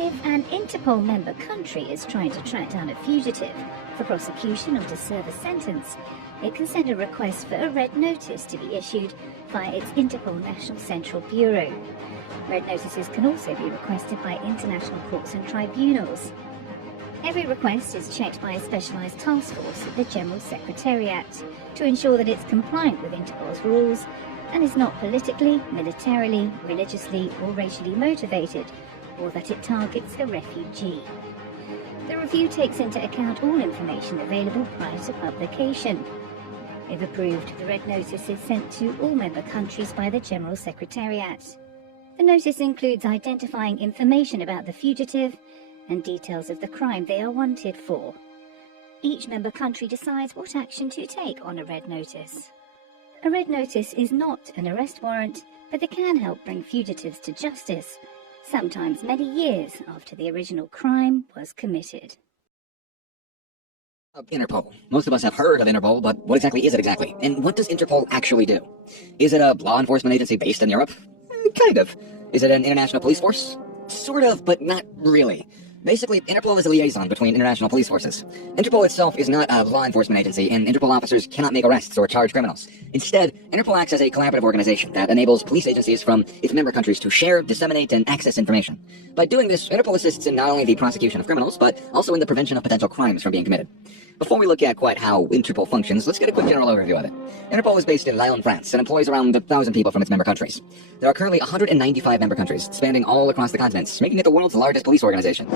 If an Interpol member country is trying to track down a fugitive for prosecution or to serve a sentence, it can send a request for a red notice to be issued via its Interpol National Central Bureau. Red notices can also be requested by international courts and tribunals. Every request is checked by a specialised task force at the General Secretariat to ensure that it's compliant with Interpol's rules and is not politically, militarily, religiously or racially motivated, or that it targets a refugee. The review takes into account all information available prior to publication. If approved, the red notice is sent to all member countries by the General Secretariat. The notice includes identifying information about the fugitive and details of the crime they are wanted for. Each member country decides what action to take on a red notice. A red notice is not an arrest warrant, but it can help bring fugitives to justice, sometimes many years after the original crime was committed. Interpol. Most of us have heard of Interpol, but what exactly is it exactly? And what does Interpol actually do? Is it a law enforcement agency based in Europe? Kind of. Is it an international police force? Sort of, but not really. Basically, Interpol is a liaison between international police forces. Interpol itself is not a law enforcement agency, and Interpol officers cannot make arrests or charge criminals. Instead, Interpol acts as a collaborative organization that enables police agencies from its member countries to share, disseminate, and access information. By doing this, Interpol assists in not only the prosecution of criminals, but also in the prevention of potential crimes from being committed. Before we look at quite how Interpol functions, let's get a quick general overview of it. Interpol is based in Lyon, France, and employs around 1,000 people from its member countries. There are currently 195 member countries, spanning all across the continents, making it the world's largest police organization.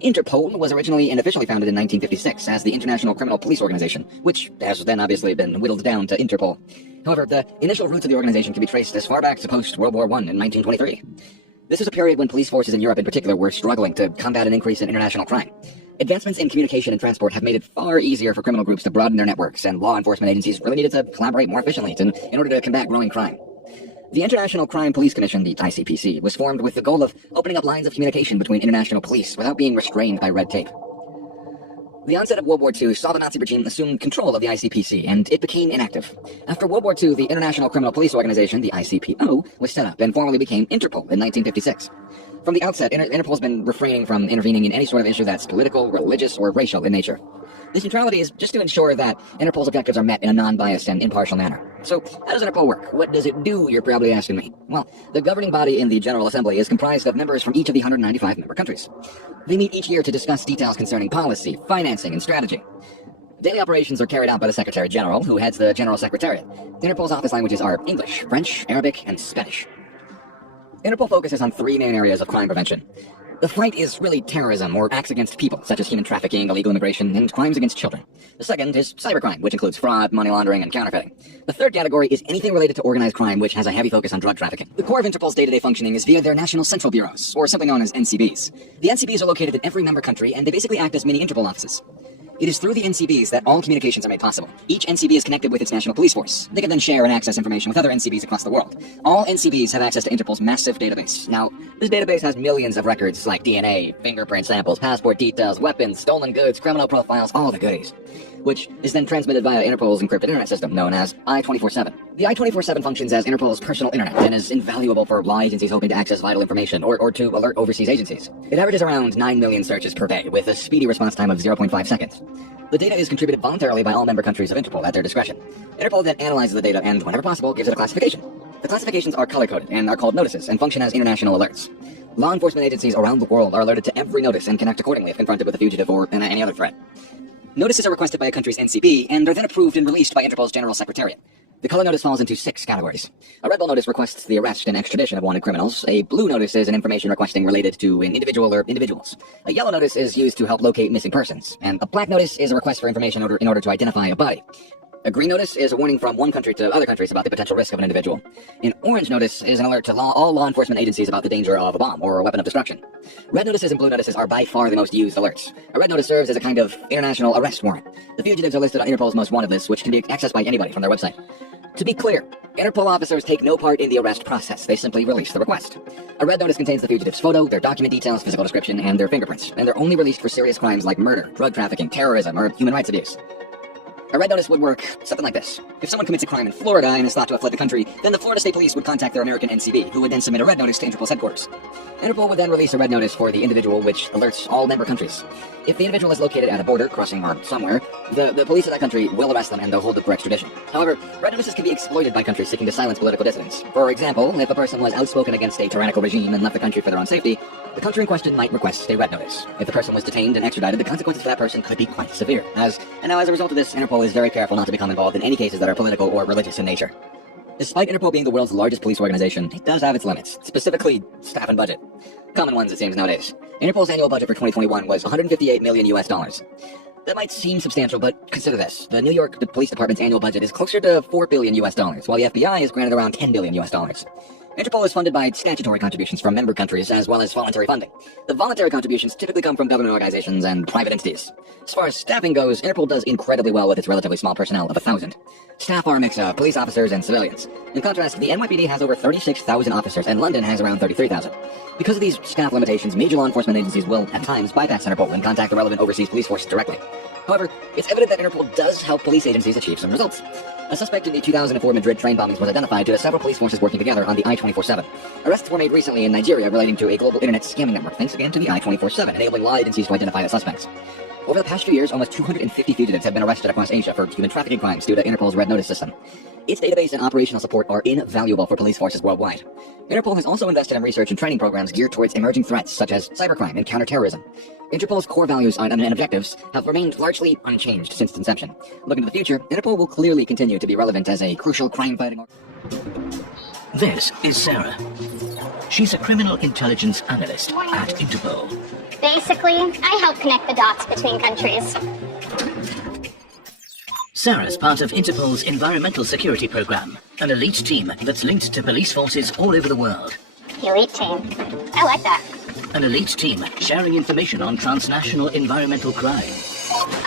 Interpol was originally and officially founded in 1956 as the International Criminal Police Organization, which has then obviously been whittled down to Interpol. However, the initial roots of the organization can be traced as far back to post-World War I in 1923. This is a period when police forces in Europe in particular were struggling to combat an increase in international crime. Advancements in communication and transport have made it far easier for criminal groups to broaden their networks, and law enforcement agencies really needed to collaborate more efficiently in order to combat growing crime. The International Crime Police Commission, the ICPC, was formed with the goal of opening up lines of communication between international police without being restrained by red tape. The onset of World War II saw the Nazi regime assume control of the ICPC, and it became inactive. After World War II, the International Criminal Police Organization, the ICPO, was set up and formally became Interpol in 1956. From the outset, Interpol's been refraining from intervening in any sort of issue that's political, religious, or racial in nature. This neutrality is just to ensure that Interpol's objectives are met in a non-biased and impartial manner. So, how does Interpol work? What does it do, you're probably asking me? Well, the governing body in the General Assembly is comprised of members from each of the 195 member countries. They meet each year to discuss details concerning policy, financing, and strategy. Daily operations are carried out by the Secretary General, who heads the General Secretariat. Interpol's office languages are English, French, Arabic, and Spanish. Interpol focuses on three main areas of crime prevention. The fight is really terrorism or acts against people, such as human trafficking, illegal immigration, and crimes against children. The second is cybercrime, which includes fraud, money laundering, and counterfeiting. The third category is anything related to organized crime, which has a heavy focus on drug trafficking. The core of Interpol's day-to-day functioning is via their National Central Bureaus, or simply known as NCBs. The NCBs are located in every member country, and they basically act as mini Interpol offices. It is through the NCBs that all communications are made possible. Each NCB is connected with its national police force. They can then share and access information with other NCBs across the world. All NCBs have access to Interpol's massive database. Now, this database has millions of records like DNA, fingerprint samples, passport details, weapons, stolen goods, criminal profiles, all the goodies, which is then transmitted via Interpol's encrypted internet system known as I-24/7. The I-24/7 functions as Interpol's personal internet and is invaluable for law agencies hoping to access vital information or to alert overseas agencies. It averages around 9 million searches per day with a speedy response time of 0.5 seconds. The data is contributed voluntarily by all member countries of Interpol at their discretion. Interpol then analyzes the data and, whenever possible, gives it a classification. The classifications are color-coded and are called notices and function as international alerts. Law enforcement agencies around the world are alerted to every notice and can act accordingly if confronted with a fugitive or any other threat. Notices are requested by a country's NCB and are then approved and released by Interpol's General Secretariat. The color notice falls into 6 categories. A red ball notice requests the arrest and extradition of wanted criminals. A blue notice is an information requesting related to an individual or individuals. A yellow notice is used to help locate missing persons. And a black notice is a request for information in order to identify a body. A green notice is a warning from one country to other countries about the potential risk of an individual. An orange notice is an alert to all law enforcement agencies about the danger of a bomb or a weapon of destruction. Red notices and blue notices are by far the most used alerts. A red notice serves as a kind of international arrest warrant. The fugitives are listed on Interpol's most wanted list, which can be accessed by anybody from their website. To be clear, Interpol officers take no part in the arrest process. They simply release the request. A red notice contains the fugitive's photo, their document details, physical description, and their fingerprints, and they're only released for serious crimes like murder, drug trafficking, terrorism, or human rights abuse. A red notice would work something like this. If someone commits a crime in Florida and is thought to have fled the country, then the Florida State Police would contact their American NCB, who would then submit a red notice to Interpol's headquarters. Interpol would then release a red notice for the individual, which alerts all member countries. If the individual is located at a border, crossing or somewhere, the police of that country will arrest them and they'll hold them for extradition. However, red notices can be exploited by countries seeking to silence political dissidents. For example, if a person was outspoken against a tyrannical regime and left the country for their own safety, the country in question might request a red notice. If the person was detained and extradited, the consequences for that person could be quite severe. As a result of this, Interpol is very careful not to become involved in any cases that are political or religious in nature. Despite Interpol being the world's largest police organization, it does have its limits, specifically staff and budget. Common ones, it seems, nowadays. Interpol's annual budget for 2021 was $158 million US. That might seem substantial, but consider this. The New York Police Department's annual budget is closer to $4 billion US, while the FBI is granted around $10 billion US. Interpol is funded by statutory contributions from member countries as well as voluntary funding. The voluntary contributions typically come from government organizations and private entities. As far as staffing goes, Interpol does incredibly well with its relatively small personnel of 1,000. Staff are a mix of police officers and civilians. In contrast, the NYPD has over 36,000 officers and London has around 33,000. Because of these staff limitations, major law enforcement agencies will, at times, bypass Interpol and contact the relevant overseas police force directly. However, it's evident that Interpol does help police agencies achieve some results. A suspect in the 2004 Madrid train bombings was identified due to several police forces working together on the I-24/7. Arrests were made recently in Nigeria relating to a global internet scamming network, thanks again to the I-24/7, enabling law agencies to identify the suspects. Over the past few years, almost 250 fugitives have been arrested across Asia for human trafficking crimes due to Interpol's Red Notice system. Its database and operational support are invaluable for police forces worldwide. Interpol has also invested in research and training programs geared towards emerging threats such as cybercrime and counterterrorism. Interpol's core values and objectives have remained largely unchanged since its inception. Looking to the future, Interpol will clearly continue to be relevant as a crucial crime-fighting organization. This is Sarah. She's a criminal intelligence analyst at Interpol. Basically, I help connect the dots between countries. Sarah's part of Interpol's environmental security program, an elite team that's linked to police forces all over the world. Elite team. I like that. An elite team sharing information on transnational environmental crime.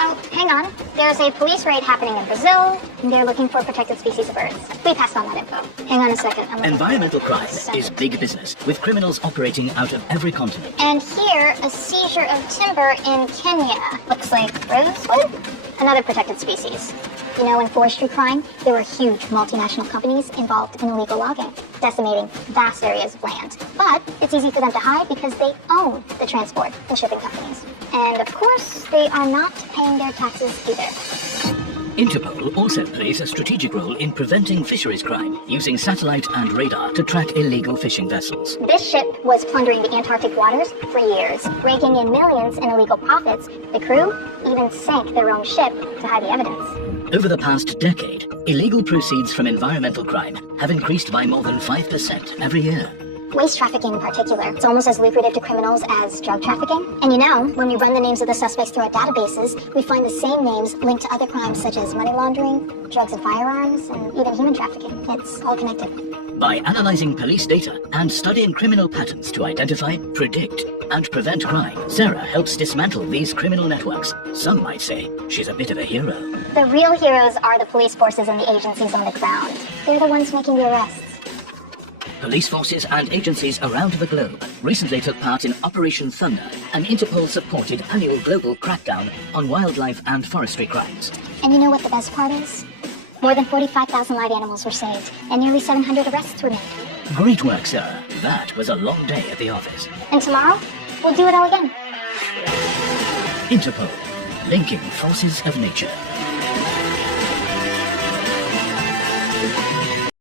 Oh, hang on. There's a police raid happening in Brazil, and they're looking for protected species of birds. We passed on that info. Hang on a second. Environmental crime is big business, with criminals operating out of every continent. And here, a seizure of timber in Kenya. Looks like rosewood? Another protected species. You know, in forestry crime, there were huge multinational companies involved in illegal logging, decimating vast areas of land. But it's easy for them to hide because they own the transport and shipping companies. And of course, they are not paying their taxes either. Interpol also plays a strategic role in preventing fisheries crime, using satellite and radar to track illegal fishing vessels. This ship was plundering the Antarctic waters for years, raking in millions in illegal profits. The crew even sank their own ship to hide the evidence. Over the past decade, illegal proceeds from environmental crime have increased by more than 5% every year. Waste trafficking in particular, it's almost as lucrative to criminals as drug trafficking. And you know, when we run the names of the suspects through our databases, we find the same names linked to other crimes such as money laundering, drugs and firearms, and even human trafficking. It's all connected. By analyzing police data and studying criminal patterns to identify, predict, and prevent crime, Sarah helps dismantle these criminal networks. Some might say she's a bit of a hero. The real heroes are the police forces and the agencies on the ground. They're the ones making the arrests. Police forces and agencies around the globe recently took part in Operation Thunder, an Interpol-supported annual global crackdown on wildlife and forestry crimes. And you know what the best part is? More than 45,000 live animals were saved, and nearly 700 arrests were made. Great work, Sarah. That was a long day at the office. And tomorrow, we'll do it all again. Interpol, linking forces of nature.